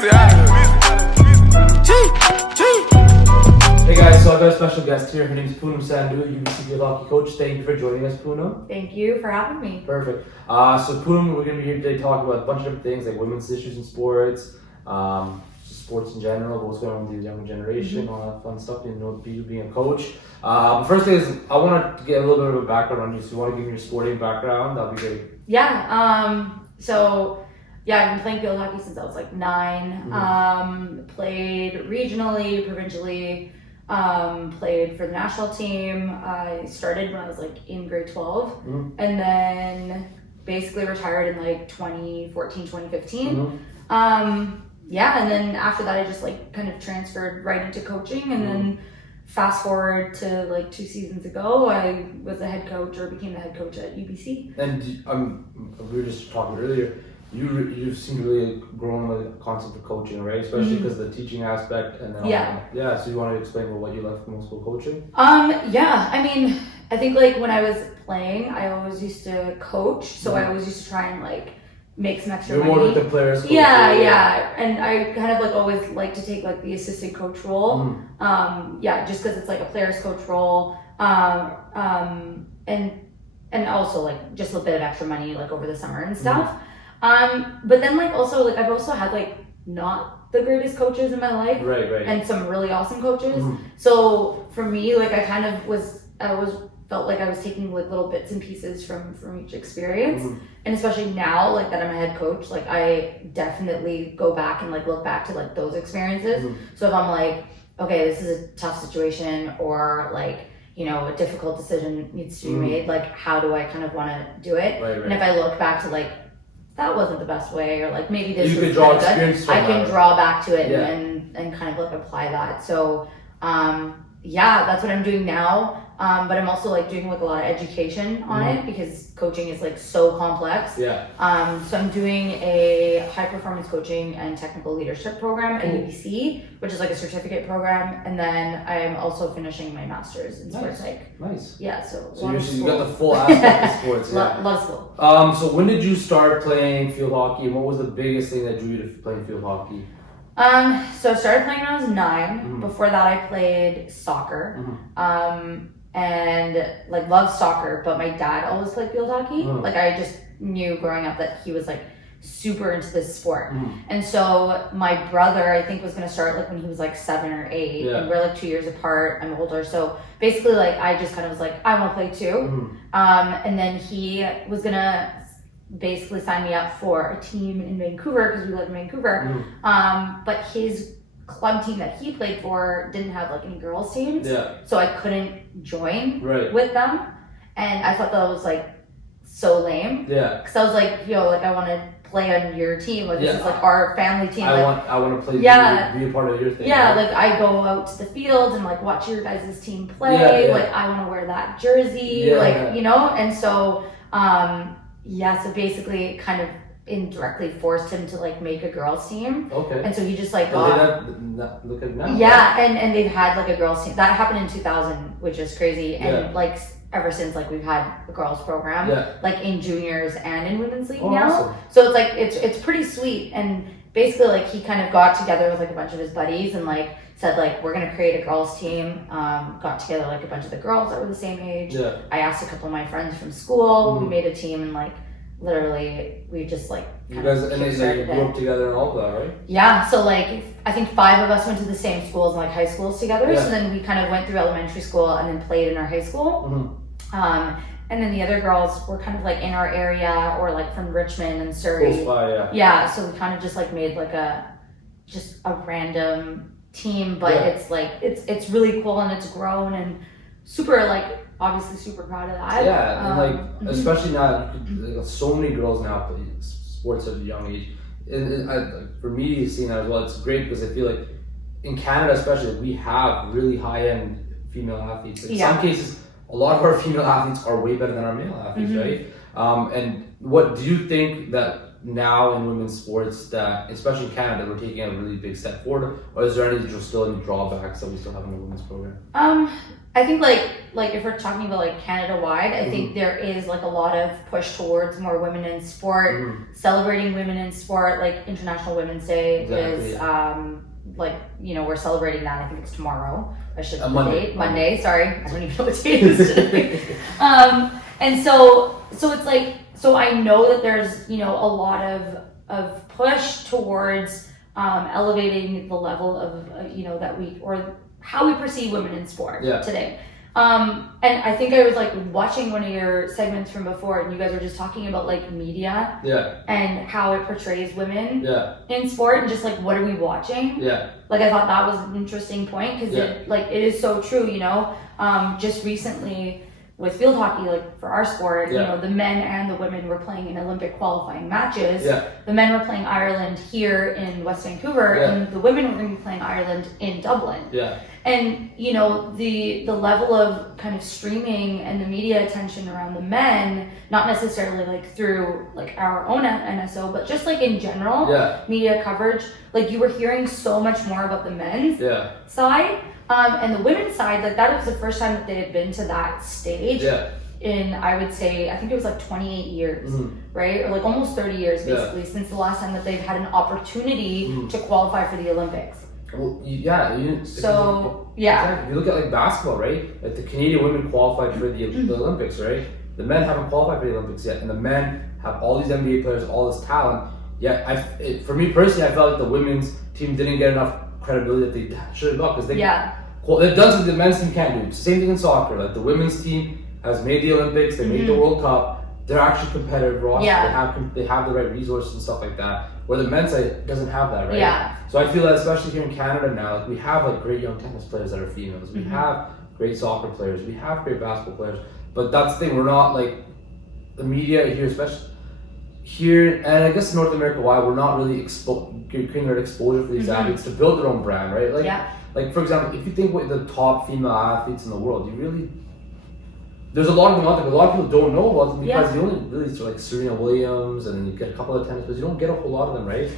Hey guys, so I've got a special guest here. Her name is Poonam Sandhu, UBC Field Hockey coach. Thank you for joining us, Poonam. Thank you for having me. Perfect. So Poonam, we're going to be here today talking about a bunch of different things like women's issues in sports, sports in general, what's going on with the younger generation, all that fun stuff, you being a coach. First thing is, I want to get a little bit of a background on you. So you want to give me your sporting background? That'd be great. Yeah. I've been playing field hockey since I was like 9. Played regionally, provincially. Played for the national team. I started when I was like in grade 12, and then basically retired in like 2014, 2015. And then after that I just like kind of transferred right into coaching, and then fast forward to like 2 seasons ago, I was a head coach or became the head coach at UBC. And we were just talking earlier, you seem to really grown with the concept of coaching, right? Especially because of the teaching aspect, and then so you want to explain what you love from school coaching? I mean, I think like when I was playing, I always used to coach, so I always used to try and like make some extra money. You're more like the players coach. Yeah, and I kind of like always like to take like the assistant coach role. Just because it's like a players coach role, and also like just a bit of extra money like over the summer and stuff. But then like also like I've also had like not the greatest coaches in my life, right, and some really awesome coaches. So for me, like I kind of felt like I was taking like little bits and pieces from each experience, and especially now like that I'm a head coach, like I definitely go back and like look back to like those experiences. So if I'm like, okay, this is a tough situation, or like, you know, a difficult decision needs to be made, like how do I kind of want to do it? Right. And if I look back to like, that wasn't the best way, or like maybe this is kind of good, I can draw back to it and kind of like apply that. So that's what I'm doing now. But I'm also like doing like a lot of education on it, because coaching is like so complex. So I'm doing a high performance coaching and technical leadership program at UBC, which is like a certificate program, and then I'm also finishing my master's in sports psych. Nice. Yeah, so you got the full aspect of sports. Love school. So when did you start playing field hockey, and what was the biggest thing that drew you to playing field hockey? So I started playing when I was 9. Before that I played soccer. And like loved soccer, but my dad always played field hockey. Like I just knew growing up that he was like super into this sport. And so my brother, I think, was gonna start like when he was like 7 or 8, and we're like 2 years apart. I'm older, so basically like I just kind of was like, I want to play too. And then he was gonna basically sign me up for a team in Vancouver, because we live in Vancouver. But his club team that he played for didn't have like any girls teams, so I couldn't join with them, and I thought that was like so lame, because I was like, like I want to play on your team, like this is like our family team. I want to play, be a part of your thing. Like I go out to the field and like watch your guys' team play, like I want to wear that jersey, you know. And so so basically kind of indirectly forced him to like make a girls team. And so he just like got look at now. And they've had like a girls team that happened in 2000, which is crazy. And like ever since, like we've had a girls program like in juniors and in women's league now. Awesome. So it's like it's pretty sweet. And basically like he kind of got together with like a bunch of his buddies and like said like, we're gonna create a girls team. Got together like a bunch of the girls that were the same age. I asked a couple of my friends from school. We made a team, and like literally we just like you guys, and then you grew up together and all that, right? Yeah, so like I think 5 of us went to the same schools, like high schools together. So then we kind of went through elementary school and then played in our high school. And then the other girls were kind of like in our area, or like from Richmond and Surrey. Close by, So we kind of just like made like a random team, but it's like it's really cool, and it's grown, and super like obviously super proud of that. And like especially now, like, so many girls now play sports at a young age. And for me, seeing that as well, it's great, because I feel like in Canada especially, we have really high-end female athletes. In some cases, a lot of our female athletes are way better than our male athletes, right? And what do you think that now in women's sports that, especially in Canada, we're taking a really big step forward, or is there still any drawbacks that we still have in the women's program? I think like if we're talking about like Canada wide, I think there is like a lot of push towards more women in sport, celebrating women in sport. Like International Women's Day is like, you know, we're celebrating that. I think it's tomorrow. I should Monday. Sorry, I don't even know what day it is today. And so it's like, so I know that there's, you know, a lot of push towards elevating the level of you know, that we, or how we perceive women in sport today. And I think I was like watching one of your segments from before, and you guys were just talking about like media and how it portrays women in sport, and just like, what are we watching? Like, I thought that was an interesting point, because it is so true, you know. Just recently with field hockey, like for our sport, you know, the men and the women were playing in Olympic qualifying matches. The men were playing Ireland here in West Vancouver, and the women were going to be playing Ireland in Dublin. And, you know, the level of kind of streaming and the media attention around the men, not necessarily like through like our own NSO, but just like in general, media coverage, like you were hearing so much more about the men's side. And the women's side, like that was the first time that they had been to that stage in, I would say, I think it was like 28 years, right? Or like almost 30 years basically, since the last time that they've had an opportunity to qualify for the Olympics. Well, you look at like basketball, right? Like the Canadian women qualified for the Olympics, right? The men haven't qualified for the Olympics yet, and the men have all these NBA players, all this talent. For me personally, I felt like the women's team didn't get enough credibility that they should have got, because they've done something the men's team can't do. Same thing in soccer. Like the women's team has made the Olympics, they made the World Cup. They're actually competitive roster. They have the right resources and stuff like that. Where the men's side doesn't have that, right? So I feel that especially here in Canada now, like we have like great young tennis players that are females. We have great soccer players. We have great basketball players. But that's the thing. We're not like the media here, especially here, and I guess North America, why we're not really creating that exposure for these athletes to build their own brand, right? Like for example, if you think with the top female athletes in the world, there's a lot of them out there, but a lot of people don't know about them, because you only really see like Serena Williams, and then you get a couple of tennis players. You don't get a whole lot of them, right?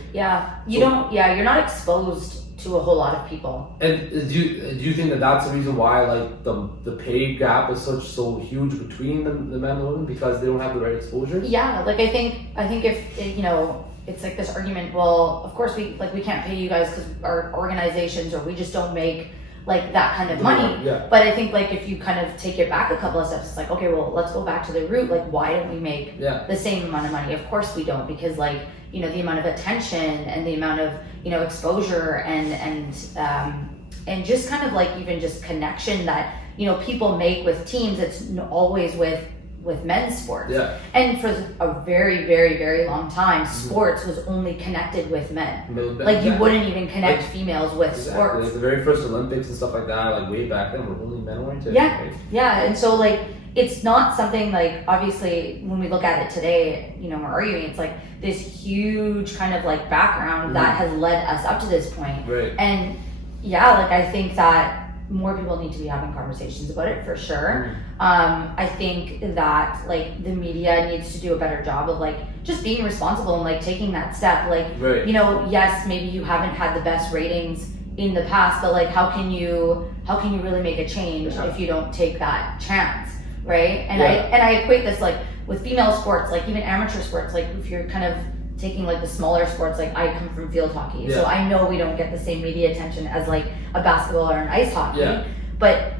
You're not exposed to a whole lot of people. And do you think that that's the reason why like the pay gap is so huge between the men and women, because they don't have the right exposure? Like I think if, you know, it's like this argument, well, of course we can't pay you guys because our organizations, or we just don't make like that kind of money. But I think like if you kind of take it back a couple of steps, it's like, okay, well, let's go back to the root. Like, why don't we make the same amount of money? Of course we don't, because like, you know, the amount of attention and the amount of, you know, exposure and just kind of like even just connection that, you know, people make with teams, it's always with men's sports. And for a very, very, very long time, sports was only connected with men. Like you wouldn't even connect females with sports. Like the very first Olympics and stuff like that, like way back then, were only men oriented. Right? And so like, it's not something like, obviously when we look at it today, you know, we're arguing, it's like this huge kind of like background that has led us up to this point. And like I think that more people need to be having conversations about it for sure. I think that like the media needs to do a better job of like just being responsible and like taking that step. Like, you know, yes, maybe you haven't had the best ratings in the past, but like how can you really make a change if you don't take that chance, right? And I equate this like with female sports, like even amateur sports, like if you're kind of taking like the smaller sports, like I come from field hockey, so I know we don't get the same media attention as like a basketball or an ice hockey, but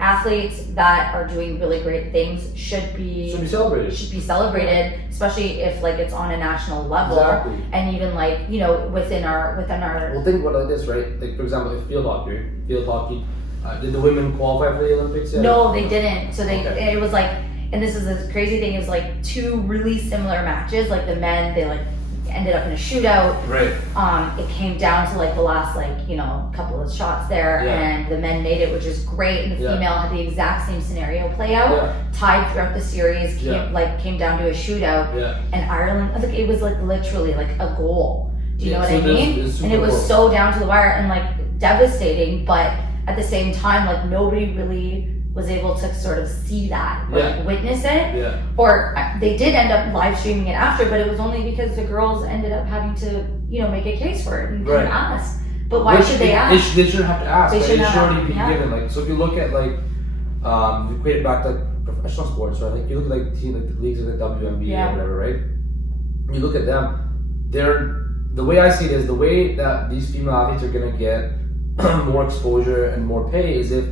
athletes that are doing really great things should be celebrated, especially if like it's on a national level. And even like, you know, within our well, think about it like this, right? Like for example, if field hockey, did the women qualify for the Olympics yet? No, they didn't. So it was like, and this is the crazy thing, it was like two really similar matches. Like the men, they like ended up in a shootout. It came down to like the last like, you know, couple of shots there, and the men made it, which is great. And the female had the exact same scenario play out, tied throughout the series, came down to a shootout, and Ireland, like it was like literally like a goal. Do you know what I mean? And it was so down to the wire and like devastating, but at the same time, like nobody really was able to sort of see that or like witness it. Yeah. Or they did end up live streaming it after, but it was only because the girls ended up having to, you know, make a case for it and kind of ask. But why should they ask? They shouldn't have to ask. They right? should It should already be yeah. given. Like, so if you look at like, you equate it back to professional sports, right? Like you look at like the leagues like the WNBA or whatever, right? You look at them, the way I see it is the way that these female athletes are gonna get more exposure and more pay is if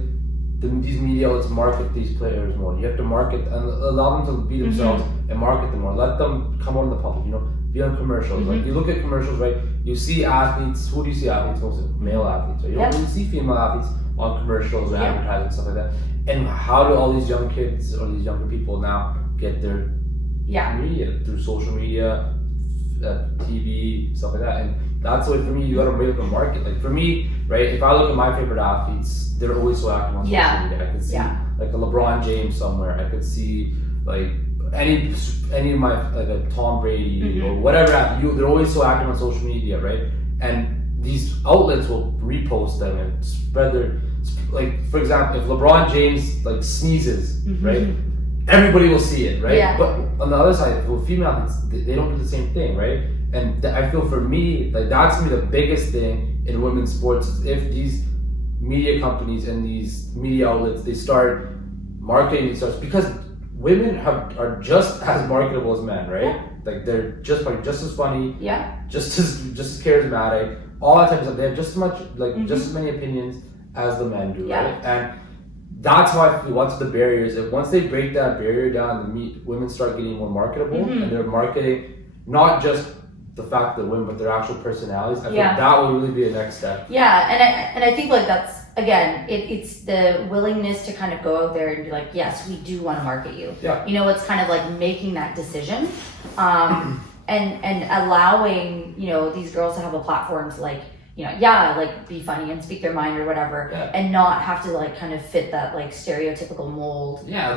these media outlets market these players more. You have to market and allow them to be themselves and market them more. Let them come out in the public, you know, be on commercials. Like you look at commercials, right? You see athletes. Who do you see athletes? Mostly male athletes. Right? You don't really see female athletes on commercials and advertising stuff like that. And how do all these young kids or these younger people now get their media through social media, TV, stuff like that? And that's the way for me. You got to make the market. Like for me, right? If I look at my favorite athletes, they're always so active on social media. I could see like a LeBron James somewhere. I could see like any of my like a Tom Brady or whatever athlete. They're always so active on social media, right? And these outlets will repost them and spread their, like for example, if LeBron James like sneezes, right? Everybody will see it, right? But on the other side, with female athletes, they don't do the same thing, right? And I feel for me, like that's gonna be the biggest thing in women's sports is if these media companies and these media outlets, they start marketing these stuff, because women are just as marketable as men, right? Like they're just as funny, just as charismatic, all that type of stuff. They have just as much, like just as many opinions as the men do, right? And that's how I feel. What's the barriers? If once they break that barrier down, women start getting more marketable, and they're marketing not just the fact that women, but their actual personalities. I think that will really be a next step. Yeah, and I think like that's again, it's the willingness to kind of go out there and be like, yes, we do want to market you. You know, it's kind of like making that decision, and allowing, you know, these girls to have a platform to like, you know, like be funny and speak their mind or whatever, and not have to like kind of fit that like stereotypical mold. Not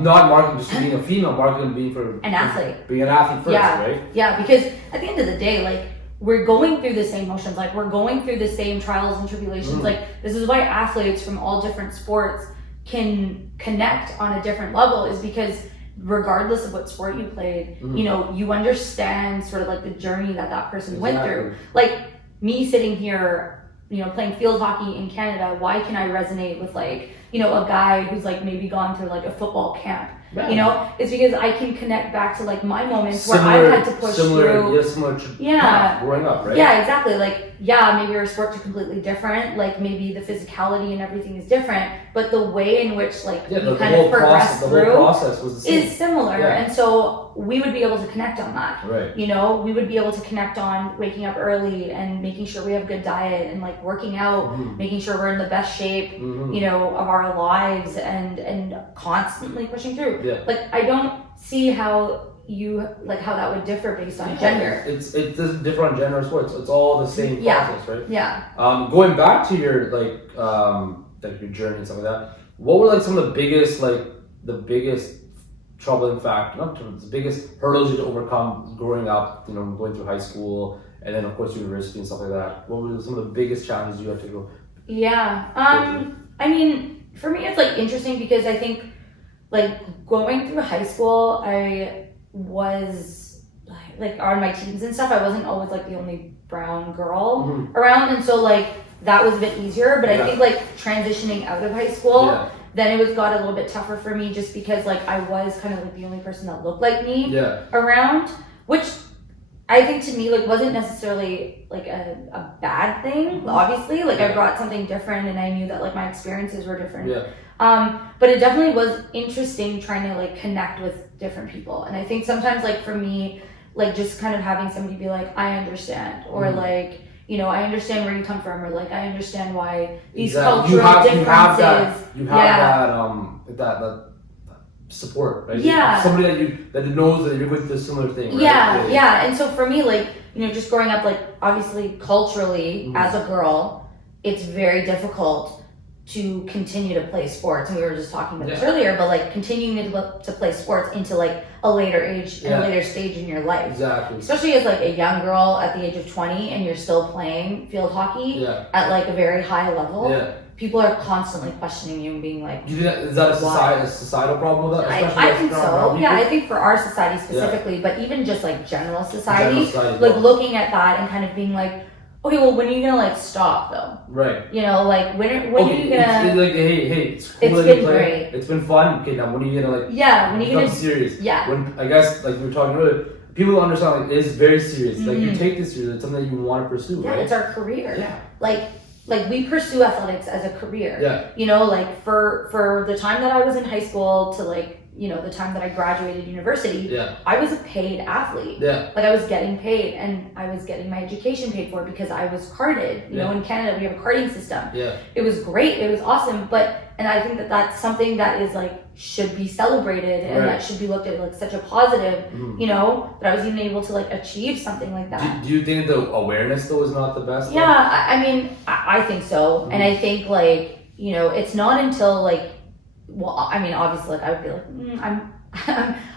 marketing just being a female, marketing being for an athlete. Being an athlete first, right? Yeah, because at the end of the day, like we're going through the same motions, like we're going through the same trials and tribulations. Like this is why athletes from all different sports can connect on a different level, is because regardless of what sport you played, you know, you understand sort of like the journey that person went through. Like me sitting here, you know, playing field hockey in Canada, why can I resonate with like, you know, a guy who's like maybe gone through like a football camp? You know, it's because I can connect back to like my moments where I've had to push through. Growing up, right? Yeah, exactly. Like, maybe our sports are completely different. Like maybe the physicality and everything is different, but the way in which like you kind of progress through is similar. And so we would be able to connect on that. Right. You know, we would be able to connect on waking up early and making sure we have good diet and like working out, making sure we're in the best shape, you know, of our lives, and constantly pushing through. Like I don't see how that would differ based on gender. It doesn't differ on gender or sports. It's all the same process, right? Yeah. Going back to your like your journey and stuff like that, what were like some of the biggest troubling factors, not the biggest hurdles you had to overcome growing up, you know, going through high school and then of course university and stuff like that? What were some of the biggest challenges you had to go? I mean, for me it's like interesting because I think like going through high school, I was like on my teams and stuff, I wasn't always like the only brown girl around, and so like that was a bit easier. But I think like transitioning out of high school, then it got a little bit tougher for me just because like I was kind of like the only person that looked like me around, which I think to me like wasn't necessarily like a bad thing. Obviously, like I brought something different, and I knew that like my experiences were different. But it definitely was interesting trying to like connect with different people. And I think sometimes like for me, like just kind of having somebody be like, I understand, or like, you know, I understand where you come from, or like I understand why these cultural differences. You have that support, right? Somebody that knows that you're going through a similar thing, right? And so for me, like, you know, just growing up, like obviously culturally as a girl, it's very difficult to continue to play sports, and we were just talking about this earlier, but like continuing to play sports into like a later age and a later stage in your life, especially as like a young girl at the age of 20 and you're still playing field hockey at like a very high level, people are constantly questioning you and being like, Do you think is that a societal problem with that? I think so. Yeah, I think for our society specifically, but even just like general society, like looking at that and kind of being like, okay, well, when are you gonna like stop though? Right. You know, like when are you gonna? It's like, hey, it's cool. It's been great. It's been fun. Okay, now when are you gonna like? Yeah, when are you become gonna? serious? Yeah. When I guess like we were talking earlier, people don't understand like it is very serious. Like you take this serious. It's something that you want to pursue. Yeah, right? it's our career. Yeah. Like we pursue athletics as a career. Yeah. You know, like for the time that I was in high school to like, you know, the time that I graduated university, I was a paid athlete. Yeah. Like I was getting paid and I was getting my education paid for because I was carded. You know, in Canada we have a carding system. Yeah. It was great. It was awesome. And I think that that's something that is like should be celebrated and that should be looked at like such a positive, you know, that I was even able to like achieve something like that. Do you think the awareness though is not the best? Yeah, I mean, I think so. And I think like, you know, it's not until like, well, I mean, obviously, like I would be like,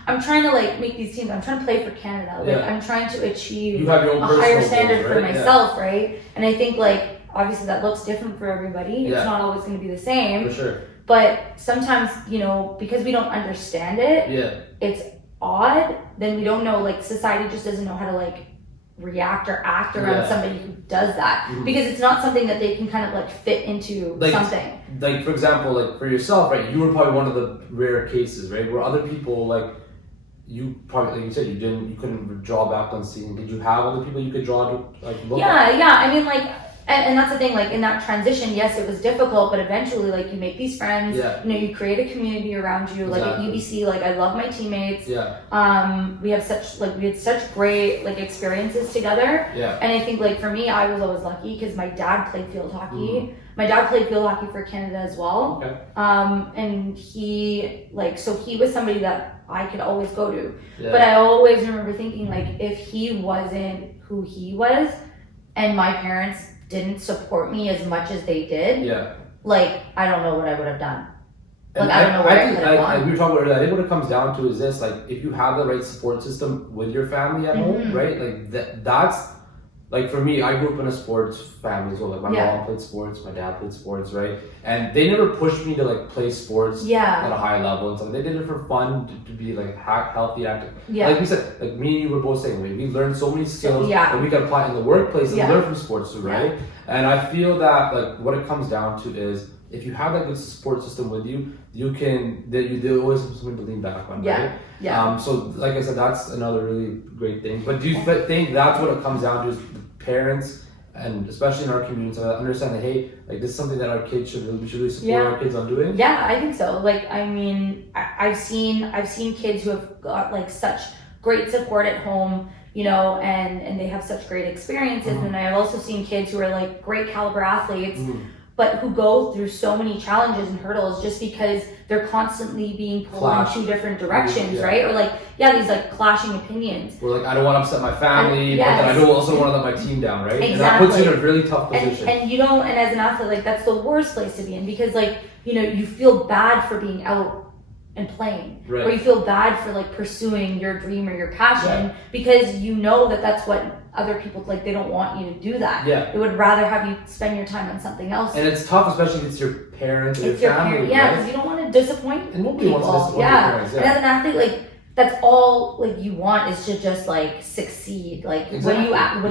I'm trying to like make these teams. I'm trying to play for Canada. Like I'm trying to achieve a higher standard for myself, right? And I think like obviously that looks different for everybody. It's not always going to be the same. For sure. But sometimes, you know, because we don't understand it, it's odd. Then we don't know. Like society just doesn't know how to like react or act around somebody who does that because it's not something that they can kind of like fit into like, something. Like for example, like for yourself, right? You were probably one of the rare cases, right? Where other people like you probably, like you said, you couldn't draw back on seeing. Did you have other people you could draw to like look at? Yeah. I mean, like. And that's the thing, like in that transition, yes, it was difficult, but eventually, like you make these friends, you know, you create a community around you. Like at UBC, like I love my teammates. We had such great like experiences together. And I think like for me, I was always lucky because my dad played field hockey. My dad played field hockey for Canada as well. And he was somebody that I could always go to. But I always remember thinking like if he wasn't who he was, and my parents didn't support me as much as they did, like I don't know what I would have done. Like I don't know where I could have gone. We were talking earlier, I think what it comes down to is this, like if you have the right support system with your family at home, right? Like that's like for me, I grew up in a sports family as well. Like my mom played sports, my dad played sports, right? And they never pushed me to like play sports at a high level and stuff. They did it for fun to be like healthy, active. Like we said, like me and you were both saying, we learned so many skills that we can apply in the workplace and learn from sports too, right? And I feel that like what it comes down to is if you have that good support system with you, there always have something to lean back on, right? So like I said, that's another really great thing. But do you think that's what it comes down to is the parents, and especially in our community, to understand that hey, like this is something that our kids we should really support our kids on doing? Yeah, I think so. Like I mean, I've seen kids who have got like such great support at home, you know, and they have such great experiences. And I've also seen kids who are like great caliber athletes, but who go through so many challenges and hurdles just because they're constantly being pulled in two different directions, right? Or like, these like clashing opinions. Or like, I don't want to upset my family, but then I don't also want to let my team down, right? And that puts you in a really tough position. And you don't, and as an athlete, like that's the worst place to be in because like, you know, you feel bad for being out and playing, or you feel bad for like pursuing your dream or your passion because you know that that's what other people like. They don't want you to do that. They would rather have you spend your time on something else. And it's tough, especially if it's your parents or your family. Because you don't want to disappoint and nobody people. Wants to disappoint your parents. And as an athlete, like that's all like you want is to just like succeed. Like what do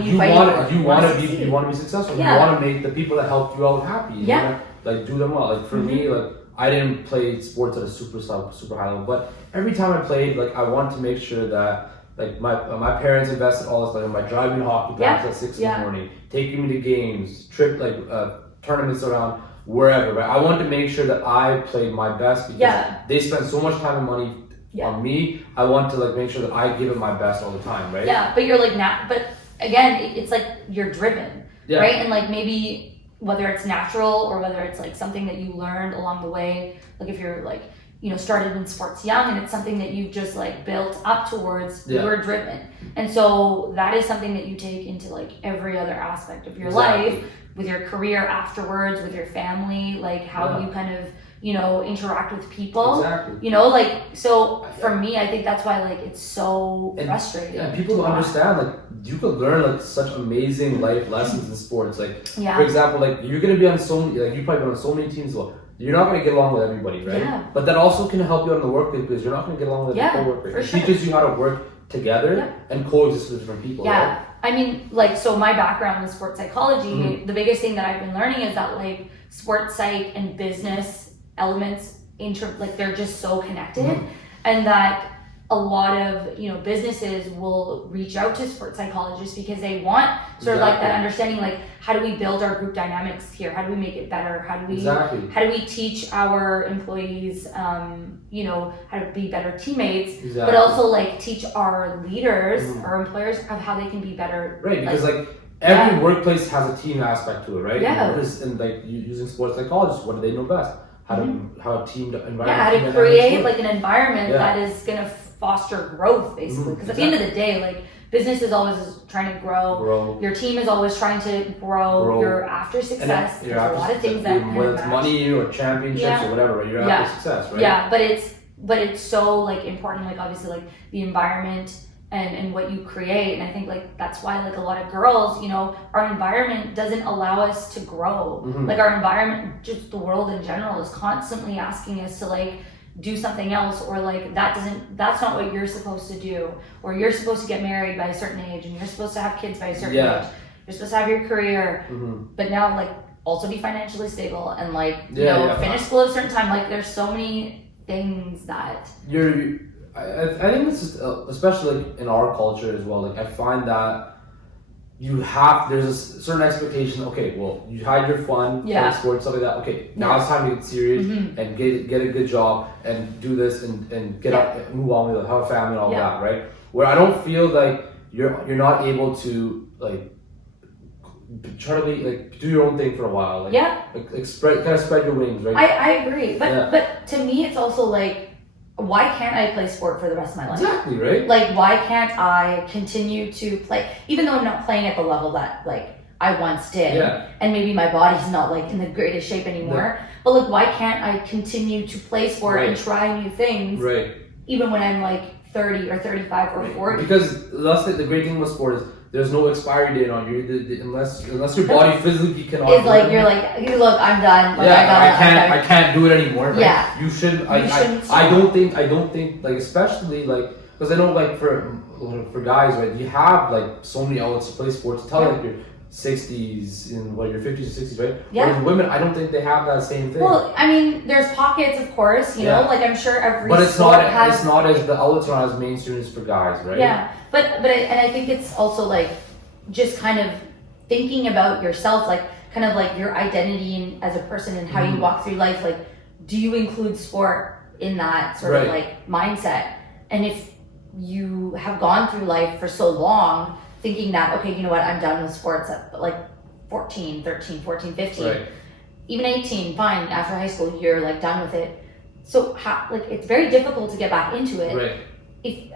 you fight for? You want to be successful. You want to make the people that help you out happy. You want to like do them well. Like for me, like I didn't play sports at a super high level, but every time I played, like I wanted to make sure that like my parents invested all this time by driving to hockey practice at 6 in the morning, taking me to games, tournaments around wherever. Right? I wanted to make sure that I played my best because they spent so much time and money on me. I want to like make sure that I give it my best all the time, right? Yeah, but you're like but again, it's like you're driven, right? And like maybe whether it's natural or whether it's like something that you learned along the way, like if you're like, you know, started in sports young and it's something that you've just like built up towards, you're driven. And so that is something that you take into like every other aspect of your life, with your career afterwards, with your family, like how you kind of interact with people. Exactly. Like, so for me, I think that's why like it's so frustrating. Yeah, people don't understand, like, you could learn like such amazing life lessons in sports. Like, for example, like you're gonna be on so many, like you probably been on so many teams. Well, you're not gonna get along with everybody, right? Yeah. But that also can help you out in the workplace because you're not gonna get along with your coworkers. It teaches you how to work together and coexist with different people. Yeah. Right? I mean, like, so my background in sports psychology, the biggest thing that I've been learning is that like sports psych and business elements they're just so connected, and that a lot of businesses will reach out to sports psychologists because they want sort of like that understanding, like how do we build our group dynamics here, how do we make it better, how do we teach our employees how to be better teammates, but also like teach our leaders, our employers, of how they can be better, right? Because like every workplace has a team aspect to it, right? And like using sports psychologists, what do they know best? How a team environment, how to create like an environment that is going to foster growth, basically, because at the end of the day, like, business is always trying to grow. Your team is always trying to grow. You're after success. There's a lot of things that whether it's money or championships or whatever, right? You're after success, right? Yeah, but it's so like important, like obviously like the environment and what you create, and I think like that's why like a lot of girls, our environment doesn't allow us to grow. Like our environment, just the world in general, is constantly asking us to like do something else, or like that's not what you're supposed to do, or you're supposed to get married by a certain age, and you're supposed to have kids by a certain age, you're supposed to have your career, but now like also be financially stable and like finish school at a certain time. Like there's so many things that I think this is especially like in our culture as well. Like I find that there's a certain expectation. Okay, well, you had your fun, play sports, stuff like that. Okay, now it's time to get serious and get a good job and do this and get up and move on with it, have a family and all that, right? Where I don't feel like you're not able to like try to be like do your own thing for a while, like spread your wings, right? I agree, but to me it's also like, why can't I play sport for the rest of my life? Exactly, right? Like, why can't I continue to play, even though I'm not playing at the level that like I once did, and maybe my body's not like in the greatest shape anymore, but like why can't I continue to play sport and try new things, even when I'm like 30 or 35 or 40? Because that's the great thing with sport is there's no expiry date on you, unless your body physically cannot. It's like you're like, look, I'm done. Like, I can't do it anymore. Right? Yeah, you shouldn't. I don't think like, especially like, because I know like for guys, right, you have like so many outlets to play sports. Tell like your 60s in your 50s or 60s, right? Yeah. Whereas women, I don't think they have that same thing. Well, I mean, there's pockets, of course, you know, like I'm sure every but it's sport it's not as the outlets are not as mainstream as for guys, right? Yeah, but I think it's also like just kind of thinking about yourself, like kind of like your identity as a person and how you walk through life. Like, do you include sport in that sort of like mindset? And if you have gone through life for so long thinking that, okay, you know what, I'm done with sports at like 13, 14, 15, even 18, fine, after high school, you're like done with it. So like it's very difficult to get back into it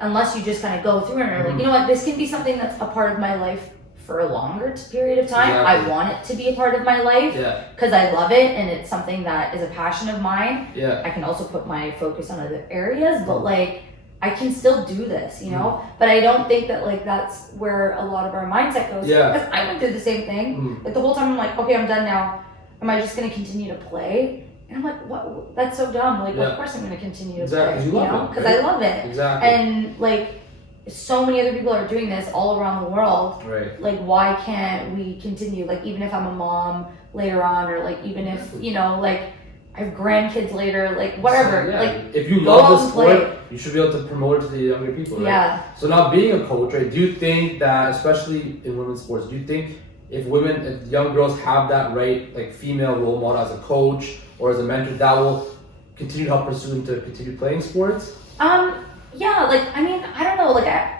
unless you just kind of go through it and are like, you know what, this can be something that's a part of my life for a longer period of time. I want it to be a part of my life because I love it and it's something that is a passion of mine. I can also put my focus on other areas, but like I can still do this, you know? But I don't think that like that's where a lot of our mindset goes. Because I went through the same thing. Like the whole time I'm like, okay, I'm done now. Am I just gonna continue to play? And I'm like, what? That's so dumb. Like, of course I'm gonna continue to play, you know? Because I love it. And like, so many other people are doing this all around the world. Like, why can't we continue? Like, even if I'm a mom later on, or like, even if, you know, like, I have grandkids later, like, whatever. Like, if you love the sport, you should be able to promote it to the younger people, right? So now being a coach, right, do you think that, especially in women's sports, do you think if young girls have that right, like, female role model as a coach or as a mentor, that will continue to help pursue them to continue playing sports? Yeah, like, I mean, I don't know, like,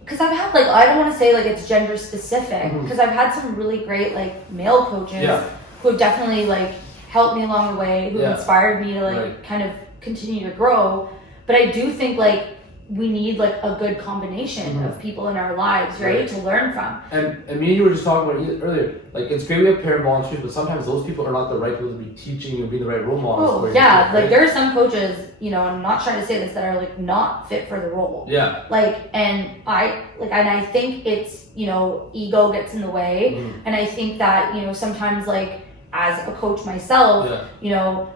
because I've had, like, I don't want to say, like, it's gender specific, because I've had some really great, like, male coaches who have definitely, like, helped me along the way, who inspired me to, like, kind of continue to grow. But I do think, like, we need like a good combination of people in our lives, right, to learn from. And me and you were just talking about it earlier. Like, it's great we have parent volunteers, but sometimes those people are not the right people to be teaching you and being the right role models. Oh yeah, like there are some coaches, you know, I'm not trying to say this, that are like not fit for the role. Yeah. Like, and I think it's, you know, ego gets in the way, and I think that, you know, sometimes like as a coach myself, you know,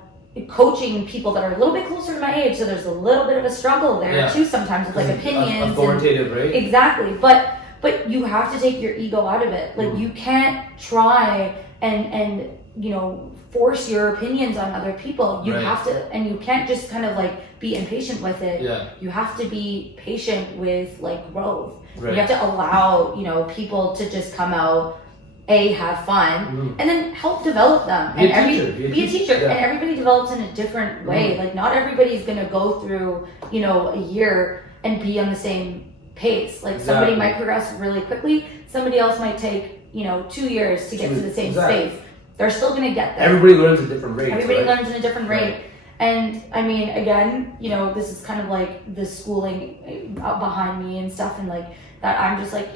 coaching people that are a little bit closer to my age, so there's a little bit of a struggle there too sometimes with like opinions. Authoritative, right? Exactly, but you have to take your ego out of it. Like you can't try and you know, force your opinions on other people. You have to, and you can't just kind of like be impatient with it. You have to be patient with like growth. You have to allow, you know, people to just come out, have fun, and then help develop them. Be a teacher. And everybody develops in a different way. Like not everybody's gonna go through, you know, a year and be on the same pace. Like somebody might progress really quickly, somebody else might take, you know, 2 years to get to the same space. They're still gonna get there. Everybody learns at different rates. Everybody learns at a different rate. And I mean, again, you know, this is kind of like the schooling behind me and stuff, and like that I'm just like,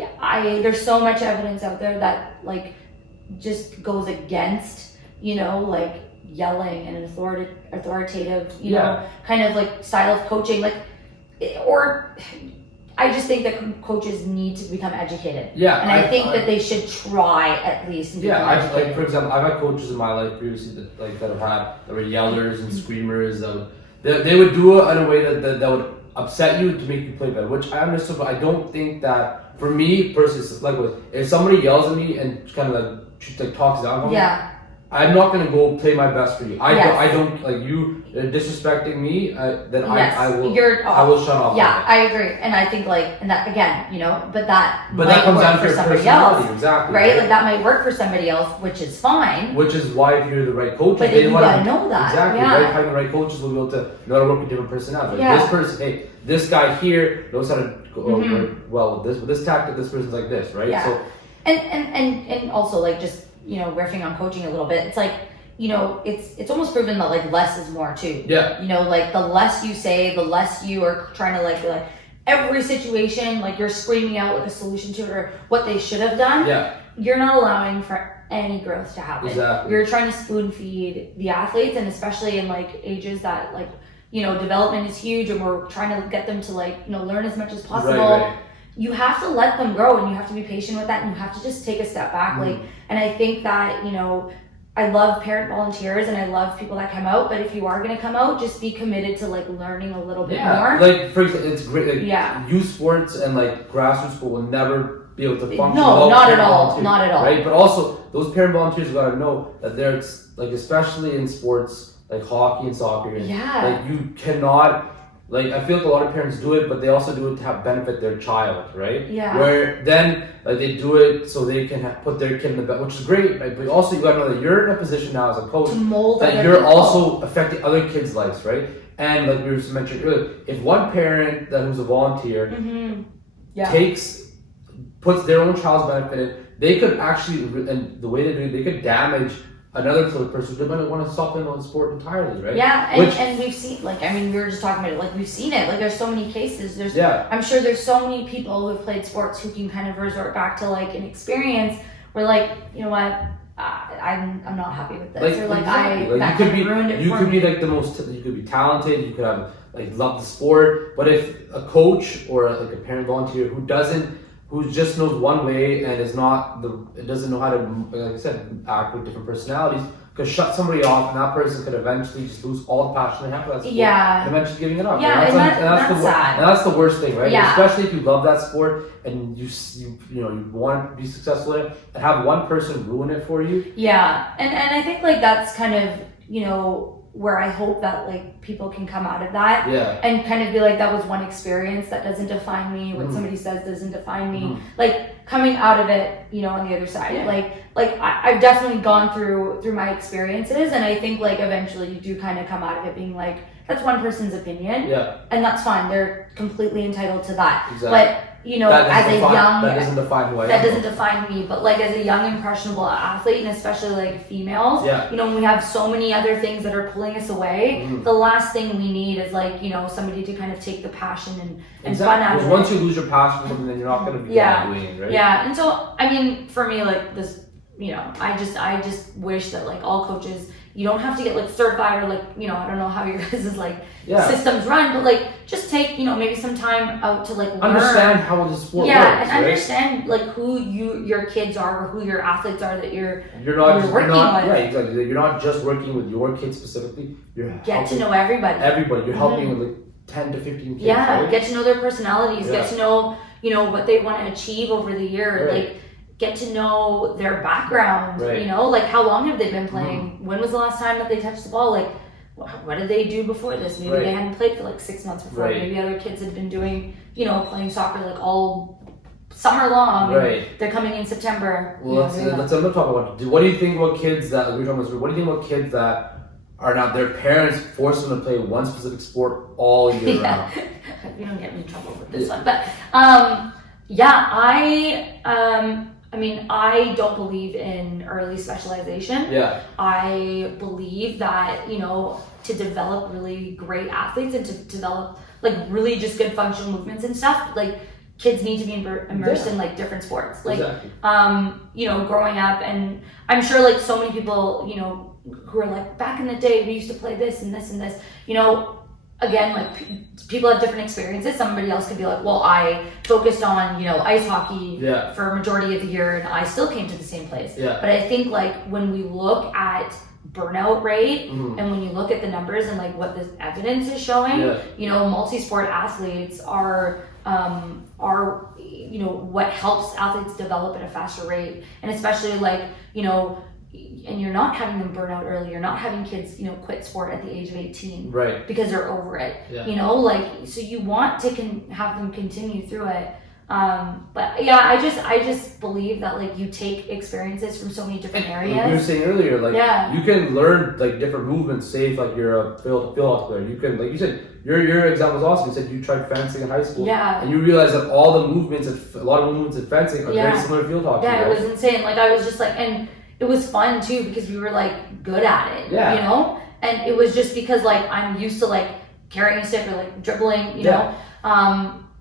there's so much evidence out there that like just goes against, you know, like yelling and an authoritative, you know, kind of like style of coaching, like, or I just think that coaches need to become educated. And I think that they should try at least. Like for example, I've had coaches in my life previously that were yellers and screamers. They would do it in a way that would upset you to make you play better, which I understood, but I don't think that, for me personally, like if somebody yells at me and kind of like talks down on me, I'm not gonna go play my best for you. I don't like you disrespecting me. Then I will shut off. I agree, and I think like, and that again, you know, but that comes down to for your somebody else, exactly, right? Like that might work for somebody else, which is fine. Which is why if you're the right coach, but you gotta know that exactly. Right, having the right coaches will be able to know how to work with different personalities. Like this person, this guy here knows how to go well with this tactic. This person's like this, right? Yeah. So and also like just, you know, riffing on coaching a little bit, it's like, you know, it's almost proven that like less is more too. You know, like the less you say, the less you are trying to like be like every situation, like you're screaming out like a solution to it or what they should have done. You're not allowing for any growth to happen. You're trying to spoon feed the athletes, and especially in like ages that like, you know, development is huge and we're trying to get them to like, you know, learn as much as possible. You have to let them grow, and you have to be patient with that, and you have to just take a step back. Like, and I think that, you know, I love parent volunteers and I love people that come out, but if you are going to come out, just be committed to like learning a little bit more. Like for example, it's great. Like youth sports and like grassroots sport will never be able to function. No, not at all. Not at all. Right, but also those parent volunteers got to know that there's like, especially in sports like hockey and soccer, like you cannot. Like, I feel like a lot of parents do it, but they also do it to have benefit their child, right? Where then, like, they do it so they can put their kid in the bed, which is great, right? But also, you gotta know that you're in a position now as a coach to mold that you're also affecting other kids' lives, right? And like we were mentioning earlier, if one parent that who's a volunteer puts their own child's benefit in, they could actually, and the way they do it, they could damage another person who might want to stop playing on the sport entirely, right? And we've seen, like, I mean, we were just talking about it, like, we've seen it, like, there's so many cases, I'm sure there's so many people who have played sports who can kind of resort back to, like, an experience where, like, you know what, I'm not happy with this, or, like, that kind of ruined it for me. You could be, like, you could be talented, you could have, like, love the sport, but if a coach or, like, a parent volunteer who just knows one way and doesn't know how to, like I said, act with different personalities, could shut somebody off, and that person could eventually just lose all the passion they have for that sport, and eventually giving it up. And that's the worst thing, right? Especially if you love that sport and you want to be successful in it, and have one person ruin it for you. And I think like that's kind of, you know, where I hope that like people can come out of that and kind of be like, that was one experience, that doesn't define me, what somebody says doesn't define me, like coming out of it, you know, on the other side, like I've definitely gone through my experiences, and I think like eventually you do kind of come out of it being like, that's one person's opinion. Yeah. And that's fine. They're completely entitled to that. Exactly. But, you know, that doesn't define who I am. That doesn't define me. But like as a young, impressionable athlete, and especially like females, you know, when we have so many other things that are pulling us away, the last thing we need is like, you know, somebody to kind of take the passion and fun out of it. Because once you lose your passion for something, then you're not going to be doing it, right? Yeah. And so, I mean, for me, like this, you know, I just wish that like all coaches, you don't have to get like certified or like, you know, I don't know how your guys' like systems run, but like just take, you know, maybe some time out to like understand how the sport works. And understand like who your kids are or who your athletes are that you're working with. Yeah, exactly. You're not just working with your kids specifically. You're get to know everybody. You're helping with like 10 to 15 kids. Yeah, right? Get to know their personalities. Get to know, you know, what they want to achieve over the year. Right. Like get to know their background, you know, like how long have they been playing? When was the last time that they touched the ball? Like, what did they do before this? Maybe they hadn't played for like 6 months before. Maybe other kids had been doing, you know, playing soccer like all summer long. They're coming in September. Well, let's talk about. What do you think about kids that what do you think about kids that are not their parents force them to play one specific sport all year round? You don't get me in trouble with this one, but I mean, I don't believe in early specialization. Yeah. I believe that, you know, to develop really great athletes and to develop like really just good functional movements and stuff, like kids need to be immersed in like different sports. Like, you know, growing up, and I'm sure like so many people, you know, who are like, back in the day, we used to play this and this and this, you know, again, like people have different experiences. Somebody else could be like, well, I focused on, you know, ice hockey for a majority of the year and I still came to the same place. But I think like when we look at burnout rate and when you look at the numbers and like what the evidence is showing, you know, multi-sport athletes are, you know, what helps athletes develop at a faster rate. And especially like, you know, and you're not having them burn out early. You're not having kids, you know, quit sport at the age of 18, because they're over it. You know, like so you want to have them continue through it. But yeah, I just believe that like you take experiences from so many different areas. Like you were saying earlier, like you can learn like different movements. Say if like you're a field hockey player, you can, like you said, your example was awesome. You said you tried fencing in high school, and you realized that all the movements, a lot of movements in fencing are very similar to field hockey. Yeah, it was insane. Like I was just like, and it was fun too because we were like good at it, you know? And it was just because like I'm used to like carrying a stick or like dribbling, you know?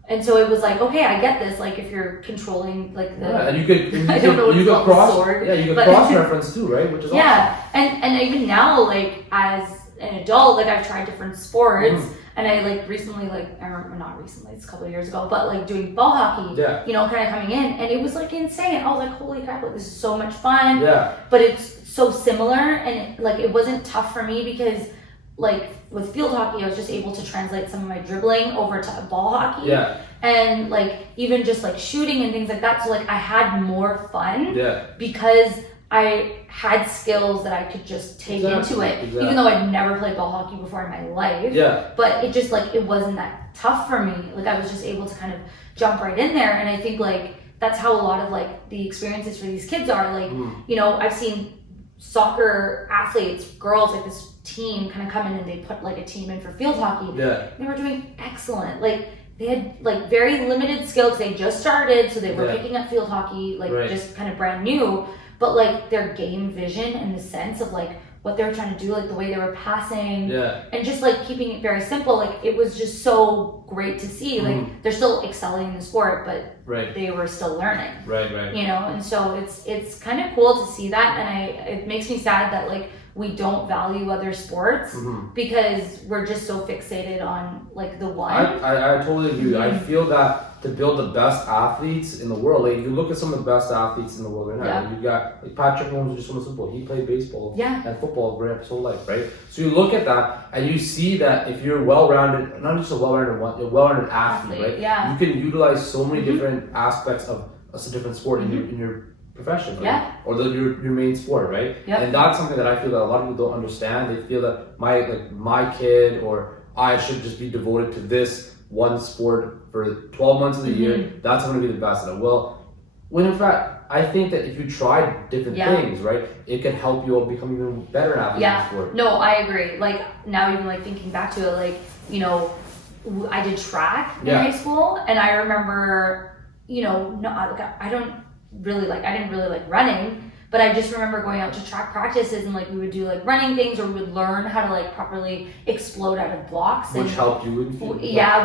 And so it was like, okay, I get this. Like if you're controlling like the, and you could I don't know what you it's could called, cross, sword. you could cross reference too, right? Which is awesome. And even now, like as an adult, like I've tried different sports. And I like recently, like, I remember not recently, it's a couple of years ago, but like doing ball hockey, you know, kind of coming in, and it was like insane. I was like, holy crap, like this is so much fun. But it's so similar, and it wasn't tough for me because like with field hockey, I was just able to translate some of my dribbling over to ball hockey. And like even just like shooting and things like that. So like I had more fun because I had skills that I could just take into it, even though I'd never played ball hockey before in my life. But it just like, it wasn't that tough for me. Like I was just able to kind of jump right in there. And I think like, that's how a lot of like the experiences for these kids are. Like, you know, I've seen soccer athletes, girls, like this team kind of come in and they put like a team in for field hockey. They were doing excellent. Like they had like very limited skills. They just started, so they were picking up field hockey, like just kind of brand new. But like their game vision and the sense of like what they were trying to do, like the way they were passing, and just like keeping it very simple, like it was just so great to see. Like they're still excelling in the sport, but they were still learning. You know, and so it's kind of cool to see that, and it makes me sad that like we don't value other sports because we're just so fixated on like the one. I totally agree. I feel that to build the best athletes in the world, like you look at some of the best athletes in the world right now, you got like Patrick Mahomes, just so simple. He played baseball and football for his whole life, right? So you look at that and you see that if you're well-rounded, not just a well-rounded athlete, right? You can utilize so many different aspects of a different sport in your profession, right? Or your main sport, right? And that's something that I feel that a lot of people don't understand. They feel that my kid or I should just be devoted to this one sport for 12 months of the year. That's going to be the best at it. Well, when in fact, I think that if you try different things, right, it can help you become even better at the sport. No, I agree. Like now, even like thinking back to it, like you know, I did track in high school, and I remember, you know, no, I didn't really like running. But I just remember going out to track practices and like we would do like running things, or we would learn how to like properly explode out of blocks. Which helped you.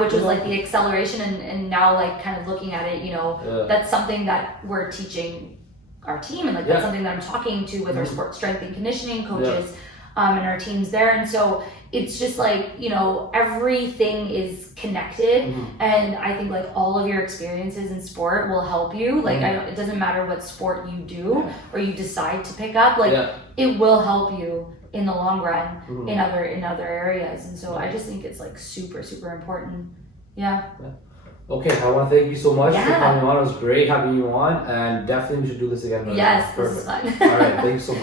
Which was like the acceleration, and now like kind of looking at it, you know, that's something that we're teaching our team, and like that's something that I'm talking to with our sports strength and conditioning coaches and our teams there. And so it's just like, you know, everything is connected, and I think like all of your experiences in sport will help you. Like it doesn't matter what sport you do or you decide to pick up, like it will help you in the long run in other areas. And so I just think it's like super, super important. Okay, I want to thank you so much for coming on. It was great having you on, and definitely we should do this again. Yes, this is fun. All right, thanks so much.